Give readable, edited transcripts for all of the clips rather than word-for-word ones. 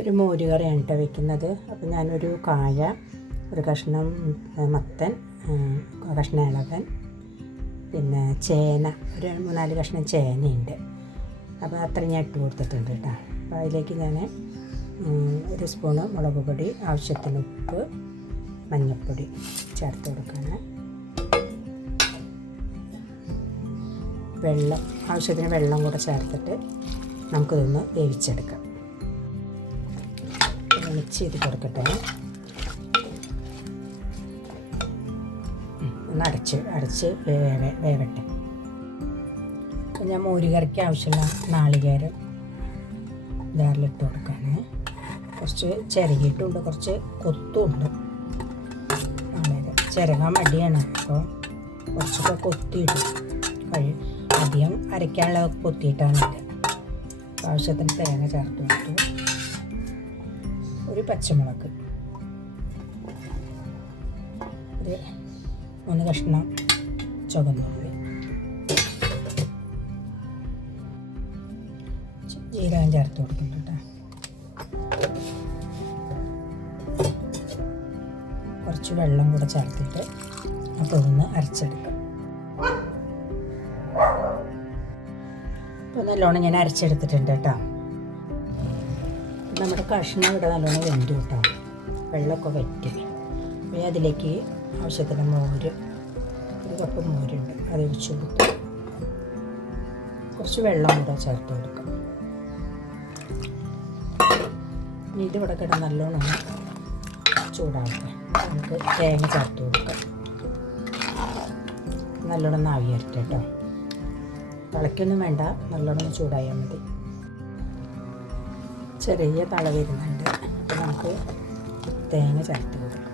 ഒരു മോര് കറിയാണ് കേട്ടോ വെക്കുന്നത്. അപ്പോൾ ഞാനൊരു കായ, ഒരു കഷ്ണം മത്തൻ, കഷ്ണം ഇളവൻ, പിന്നെ ചേന, ഒരു 3-4 കഷ്ണം ചേനയുണ്ട്. അപ്പോൾ അത്ര ഞാൻ ഇട്ട് കൊടുത്തിട്ടുണ്ട് കേട്ടോ. അപ്പോൾ അതിലേക്ക് ഞാൻ 1 സ്പൂണ് മുളക് പൊടി, ആവശ്യത്തിന് ഉപ്പ്, മഞ്ഞൾപ്പൊടി ചേർത്ത് കൊടുക്കണം. ആവശ്യത്തിന് വെള്ളം കൂടെ ചേർത്തിട്ട് നമുക്കിതൊന്ന് വേവിച്ചെടുക്കാം. മിക്സ് ചെയ്ത് കൊടുക്കട്ടെ. ഒന്ന് അടച്ച് വേവട്ടെ. അപ്പം ഞാൻ മോര് കറിക്ക് ആവശ്യമുള്ള നാളികേരം ജാറിലിട്ട് കൊടുക്കുകയാണ്. കുറച്ച് ചിരകിയിട്ടുണ്ട്, കുറച്ച് കൊത്തുമുണ്ട്. നാളികേരം ചിരകാൻ മടിയാണ്, അപ്പോൾ കുറച്ചൊക്കെ കൊത്തിയിടും. അധികം അരയ്ക്കാനുള്ള കൊത്തിയിട്ടാണ് ഇട്ട്. ആവശ്യത്തിന് തേങ്ങ ചേർത്ത് കൊടുത്തു. ഒരു പച്ചമുളക്, ഒരു 3 കഷ്ണം ചുവന്നുള്ളി, ജീരകം ചേർത്ത് കൊടുക്കുന്നുണ്ട് കേട്ടോ. കുറച്ച് വെള്ളം കൂടെ ചേർത്തിട്ട് അപ്പോൾ ഒന്ന് അരച്ചെടുക്കാം. അപ്പോൾ നല്ലോണം ഞാൻ അരച്ചെടുത്തിട്ടുണ്ട് കേട്ടോ. നമ്മുടെ കഷ്ണം ഇവിടെ നല്ലോണം വെന്തു കേട്ടോ, വെള്ളമൊക്കെ വറ്റി. അപ്പോൾ അതിലേക്ക് ആവശ്യത്തിന് മോര്, 1 കപ്പ് മോരുണ്ട്, അത് ഒഴിച്ച് കൊടുത്ത് കുറച്ച് വെള്ളം കൂടെ ചേർത്ത് കൊടുക്കാം. ഇനി ഇതിവിടെ കിടന്ന് നല്ലോണം ചൂടാകട്ടെ. നമുക്ക് തേങ്ങ ചേർത്ത് കൊടുക്കാം. നല്ലോണം ആവി വരട്ടെ കേട്ടോ. തിളയ്ക്കൊന്നും വേണ്ട, നല്ലോണം ചൂടായാൽ മതി. ചെറിയ തള വരുന്നുണ്ട്. അപ്പോൾ നമുക്ക് തേങ്ങ ചേർത്ത് കൊടുക്കാം.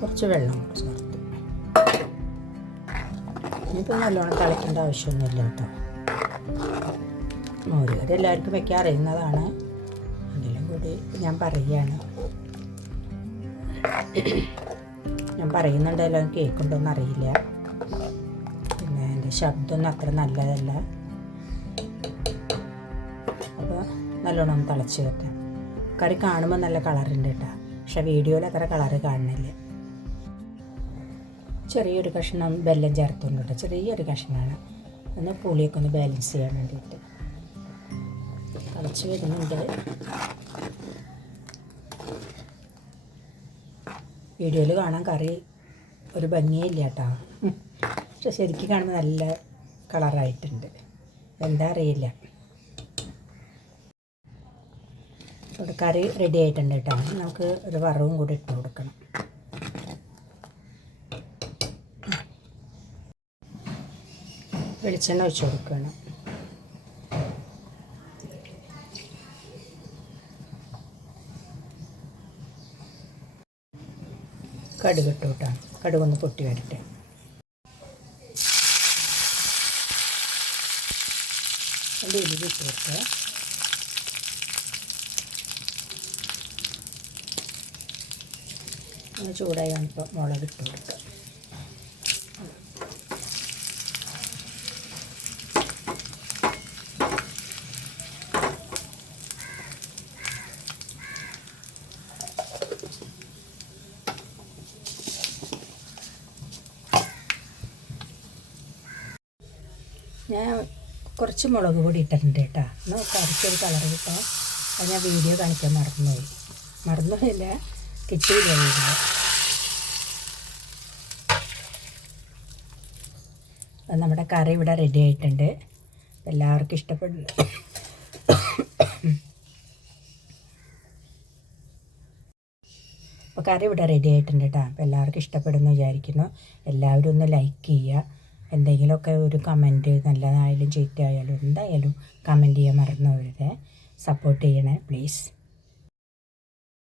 കുറച്ച് വെള്ളം കൂടെ ചേർത്ത്. ഇനിയിപ്പോൾ നല്ലോണം തിളയ്ക്കേണ്ട ആവശ്യമൊന്നുമില്ല കേട്ടോ. മോര് കറി എല്ലാവർക്കും വയ്ക്കാൻ അറിയുന്നതാണ്, എങ്കിലും കൂടി ഞാൻ പറയുകയാണ്. ഞാൻ പറയുന്നുണ്ടല്ലോ, കേൾക്കുന്നുണ്ടോയെന്ന് അറിയില്ല. പിന്നെ എൻ്റെ ശബ്ദമൊന്നും അത്ര നല്ലതല്ല. അപ്പോൾ നല്ലോണം തിളച്ച് വെക്കാം. കറി കാണുമ്പോൾ നല്ല കളറുണ്ട് കേട്ടോ, പക്ഷെ വീഡിയോയിൽ അത്ര കളറ് കാണുന്നില്ല. ചെറിയൊരു കഷ്ണം വെല്ലം ചേർത്തുണ്ട് കേട്ടോ, ചെറിയൊരു കഷ്ണമാണ്. ഒന്ന് പുളിയൊക്കെ ഒന്ന് ബാലൻസ് ചെയ്യാൻ വേണ്ടിയിട്ട്. തിളച്ച് വരുന്നുണ്ട്. വീഡിയോയിൽ കാണാൻ കറി ഒരു ഭംഗിയില്ല കേട്ടോ, പക്ഷെ ശരിക്കും കാണുമ്പോൾ നല്ല കളറായിട്ടുണ്ട്. എന്താ അറിയില്ല. ഇവിടെ കറി റെഡി ആയിട്ടുണ്ട് കേട്ടോ. നമുക്ക് ഒരു വറവും കൂടി ഇട്ട് കൊടുക്കണം. വെളിച്ചെണ്ണ ഒഴിച്ച് കൊടുക്കണം. കടുക് ഇട്ടു കേട്ടോ. കടുകൊന്ന് പൊട്ടി വരട്ടെ. അതിൻ്റെ എരിവ് ഇട്ട് കൊടുക്കുക. ഒന്ന് ചൂടായി വന്നപ്പോൾ മുളക് ഇട്ട് കൊടുക്കുക. ഞാൻ കുറച്ച് മുളക് പൊടി ഇട്ടിട്ടുണ്ട് കേട്ടോ. എന്നാൽ കറിക്കൊരു കളർ കിട്ടാം. അത് ഞാൻ വീഡിയോ കാണിക്കാൻ മറന്നുപോയില്ല, കിട്ടിയില്ല വീഡിയോ. അത് നമ്മുടെ കറി ഇവിടെ റെഡി ആയിട്ടുണ്ട്. എല്ലാവർക്കും ഇഷ്ടപ്പെടുന്നു. അപ്പോൾ കറി ഇവിടെ റെഡി ആയിട്ടുണ്ട് കേട്ടോ. അപ്പോൾ എല്ലാവർക്കും ഇഷ്ടപ്പെടുന്നു വിചാരിക്കുന്നു. എല്ലാവരും ഒന്ന് ലൈക്ക് ചെയ്യുക. എന്തെങ്കിലുമൊക്കെ ഒരു കമൻറ്റ്, നല്ലതായാലും ചീത്തയായാലും എന്തായാലും കമൻറ്റ് ചെയ്യാൻ മറന്നു പോകരുത്. സപ്പോർട്ട് ചെയ്യണേ പ്ലീസ്.